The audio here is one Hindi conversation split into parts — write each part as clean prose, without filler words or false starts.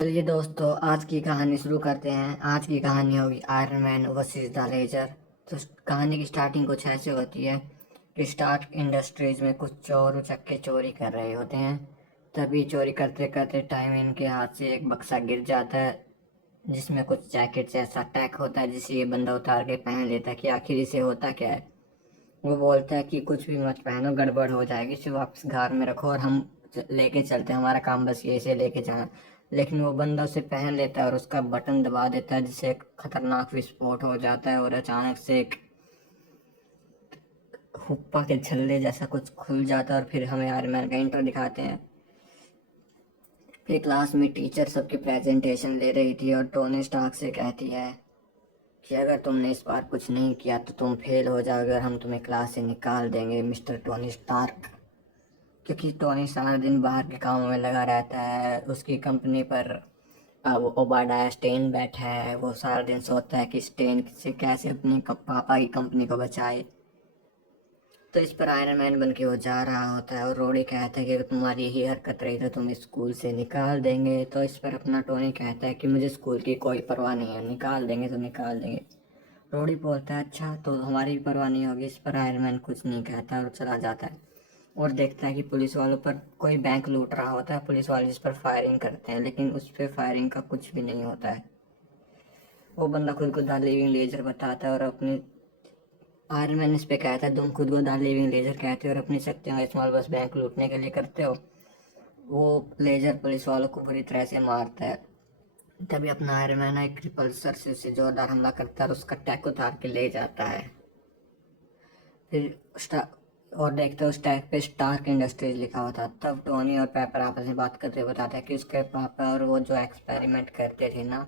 चलिए दोस्तों, आज की कहानी शुरू करते हैं। आज की कहानी होगी Iron Man versus the laser. तो कहानी की स्टार्टिंग कुछ ऐसे होती है कि स्टार्क इंडस्ट्रीज में कुछ चोर उचक्के चोरी कर रहे होते हैं। तभी चोरी करते करते टाइम इनके हाथ से एक बक्सा गिर जाता है जिसमें कुछ जैकेट जैसा टैग होता है, जिसे ये बंदा उतार के पहन लेता है कि आखिर इसे होता क्या है। वो बोलता है कि कुछ भी मत पहनो, गड़बड़ हो जाएगी, इसे वापस घर में रखो और हम लेके चलते हैं, हमारा काम बस ये इसे लेके जाना। लेकिन वो बंदा उसे पहन लेता है और उसका बटन दबा देता है, जिससे एक खतरनाक विस्फोट हो जाता है और अचानक से एक हुप्पा के छल्ले जैसा कुछ खुल जाता है और फिर हमें आयरन मैन का इंट्रो दिखाते हैं। फिर क्लास में टीचर सबकी प्रेजेंटेशन ले रही थी और टोनी स्टार्क से कहती है कि अगर तुमने इस बार कुछ नहीं किया तो तुम फेल हो जाओगे और हम तुम्हें क्लास से निकाल देंगे, मिस्टर टोनी स्टार्क। क्योंकि टोनी सारा दिन बाहर के कामों में लगा रहता है। उसकी कंपनी पर अब ओबाडाया स्टेन बैठा है। वो सारा दिन सोचता है कि स्टेन से कैसे अपनी पापा की कंपनी को बचाए। तो इस पर आयरन मैन बन के वो जा रहा होता है और रोडी कहता है कि अगर तुम्हारी यही हरकत रही तो तुम स्कूल से निकाल देंगे। तो इस पर अपना टोनी कहता है कि मुझे स्कूल की कोई परवाह नहीं है, निकाल देंगे तो निकाल देंगे। रोडी बोलता है अच्छा तो हमारी भी परवाह नहीं होगी। इस पर आयरन मैन कुछ नहीं कहता और चला जाता है और देखता है कि पुलिस वालों पर कोई बैंक लूट रहा होता है। पुलिस वाले इस पर फायरिंग करते हैं लेकिन उस पर फायरिंग का कुछ भी नहीं होता है। वो बंदा खुद को द लिविंग लेजर बताता है और अपनी आयरन मैन इस पे कहता है तुम खुद को द लिविंग लेजर कहते हो और अपनी शक्तियों का इस्तेमाल बस बैंक लूटने के लिए करते हो। वो लेजर पुलिस वालों को बुरी तरह से मारता है। तभी अपना आयरन मैन एक रिपल्सर से उसे जोरदार हमला करता है और उसका टैक उतार के ले जाता है। फिर और देखते हो उस टैग पे स्टार्क इंडस्ट्रीज लिखा हुआ था। तब टोनी और पेपर आपस में बात करते हुए बताते हैं कि उसके पापा और वो जो एक्सपेरिमेंट करते थे ना,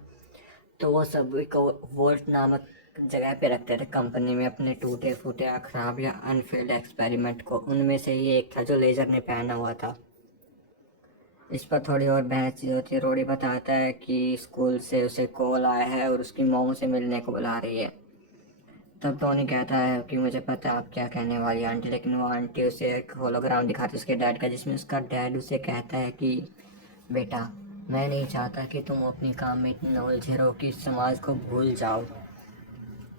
तो वो सभी को वोल्ट नामक जगह पे रखते थे कंपनी में, अपने टूटे फूटे या खराब या अनफेल्ड एक्सपेरिमेंट को। उनमें से ही एक था जो लेजर ने पहना हुआ था। इस पर थोड़ी और बहस होती है। रोडी बताता है कि स्कूल से उसे कॉल आया है और उसकी मोम से मिलने को बुला रही है। तब टोनी कहता है कि मुझे पता है आप क्या कहने वाली आंटी। लेकिन वो आंटी उसे एक होलोग्राम दिखाती है उसके डैड का, जिसमें उसका डैड उसे कहता है कि बेटा, मैं नहीं चाहता कि तुम अपने काम में इतने उलझे रहो कि समाज को भूल जाओ।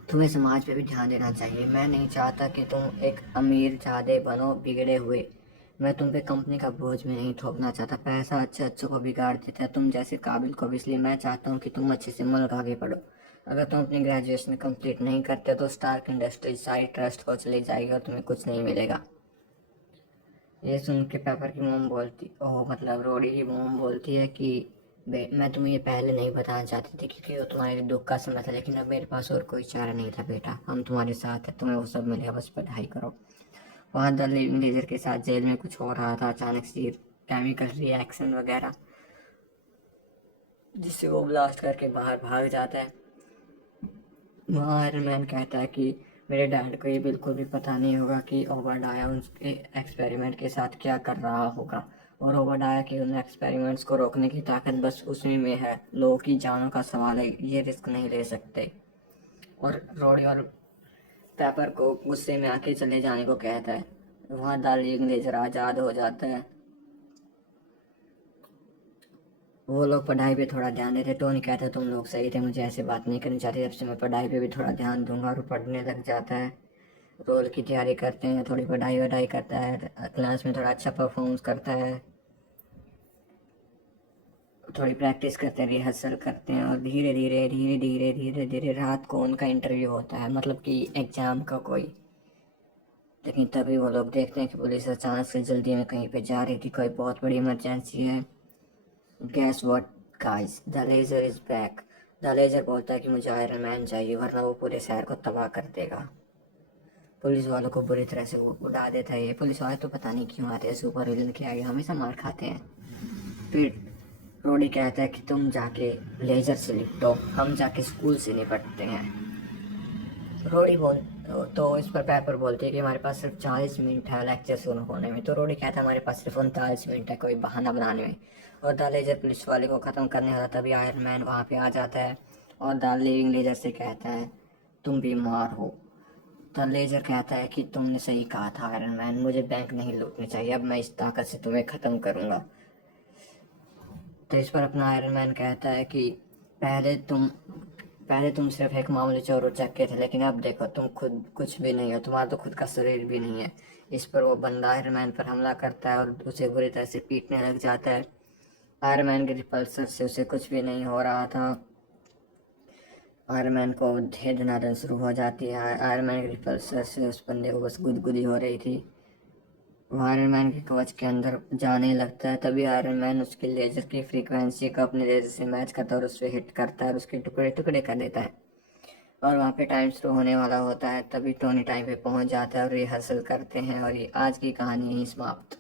तुम्हें समाज पे भी ध्यान देना चाहिए। मैं नहीं चाहता कि तुम एक अमीर जादे बनो बिगड़े हुए। मैं तुम पे कंपनी का बोझ में नहीं थोपना चाहता। पैसा अच्छे अच्छों को बिगाड़ देता है, तुम जैसे काबिल को भी। इसलिए मैं चाहता हूँ कि तुम अच्छे से मुल्क आगे बढ़ो। अगर तुम अपनी ग्रेजुएशन कंप्लीट नहीं करते तो स्टार्क इंडस्ट्रीज सारी ट्रस्ट को चली जाएगी और तुम्हें कुछ नहीं मिलेगा। ये सुन के पेपर की मोम बोलती ओह मतलब रोडी की मोम बोलती है कि मैं तुम्हें ये पहले नहीं बताना चाहती थी क्योंकि वो तुम्हारे लिए दुख का समय था, लेकिन अब मेरे पास और कोई चारा नहीं था। बेटा, हम तुम्हारे साथ हैं, तुम्हें वो सब मिलेगा, बस पढ़ाई करो। वहाँ द लिविंग लेजर के साथ जेल में कुछ हो रहा था। अचानक से केमिकल रिएक्शन वगैरह, जिससे वो ब्लास्ट करके बाहर भाग जाता है। वहाँ आयरन मैन कहता है कि मेरे डैड को ये बिल्कुल भी पता नहीं होगा कि ओबाडाया उनके एक्सपेरिमेंट के साथ क्या कर रहा होगा, और ओबाडाया के उन एक्सपेरिमेंट्स को रोकने की ताकत बस उसी में है। लोगों की जानों का सवाल है, ये रिस्क नहीं ले सकते। और रोडी और पेपर को गुस्से में आके चले जाने को कहता है। वहाँ द लिविंग लेजर आज़ाद हो जाता है। वो लोग पढ़ाई पे थोड़ा ध्यान देते। टोनी कहता है तुम लोग सही थे, मुझे ऐसे बात नहीं करनी चाहिए, अब से मैं पढ़ाई पे भी थोड़ा ध्यान दूंगा, और पढ़ने लग जाता है। रोल की तैयारी करते हैं, थोड़ी पढ़ाई वढ़ाई करता है, क्लास में थोड़ा अच्छा परफॉर्मेंस करता है, थोड़ी प्रैक्टिस करते हैं, रिहर्सल करते हैं। और धीरे धीरे धीरे धीरे धीरे धीरे रात को उनका इंटरव्यू होता है, मतलब कि एग्ज़ाम का कोई। लेकिन तभी वो लोग देखते हैं कि पुलिस अचानक से जल्दी में कहीं पे जा रही थी, कोई बहुत बड़ी इमरजेंसी है। Guess what guys, the laser is back. The laser बोलता है कि मुझे आयरन मैन चाहिए वरना वो पूरे शहर को तबाह कर देगा। पुलिस वालों को बुरी तरह से वो उड़ा देता है। ये पुलिस वाले तो पता नहीं क्यों आते हैं, सुपर विलन के आगे हमेशा मार खाते हैं। फिर रोडी कहता है कि तुम जाके लेजर से निपटो, हम जाके स्कूल से निपटते हैं। रोडी बोल तो इस पर पेपर बोलती है कि हमारे पास सिर्फ 40 मिनट है लेक्चर शुरू होने में। तो रोडी कहता है हमारे पास सिर्फ 39 मिनट है कोई बहाना बनाने में। और द लेजर पुलिस वाले को ख़त्म करने वाला, तभी आयरन मैन वहाँ पे आ जाता है और द लिविंग लेजर से कहता है तुम बीमार हो। द लेजर कहता है कि तुमने सही कहा था आयरन मैन, मुझे बैंक नहीं लूटनी चाहिए, अब मैं इस ताकत से तुम्हें ख़त्म करूँगा। तो इस पर अपना आयरन मैन कहता है कि पहले तुम सिर्फ एक मामूली चोर उचक्के थे, लेकिन अब देखो तुम खुद कुछ भी नहीं हो, तुम्हारा तो खुद का शरीर भी नहीं है। इस पर वो बंदा आयरन मैन पर हमला करता है और उसे बुरी तरह से पीटने लग जाता है। आयरन मैन के रिपल्सर से उसे कुछ भी नहीं हो रहा था। आयरन मैन को ढेर दनादन शुरू हो जाती है। आयरन मैन के रिपल्सर से उस बंदे को बस गुदगुदी हो रही थी। वो आयरन मैन के कवच के अंदर जाने लगता है। तभी आयरन मैन उसके लेजर की फ्रीक्वेंसी को अपने लेजर से मैच करता है और उस पर हिट करता है और उसके टुकड़े टुकड़े कर देता है। और वहाँ पे टाइम शुरू होने वाला होता है। तभी टोनी टाइम पे पहुँच जाता है और रिहर्सल करते हैं और ये आज की कहानी यहीं समाप्त।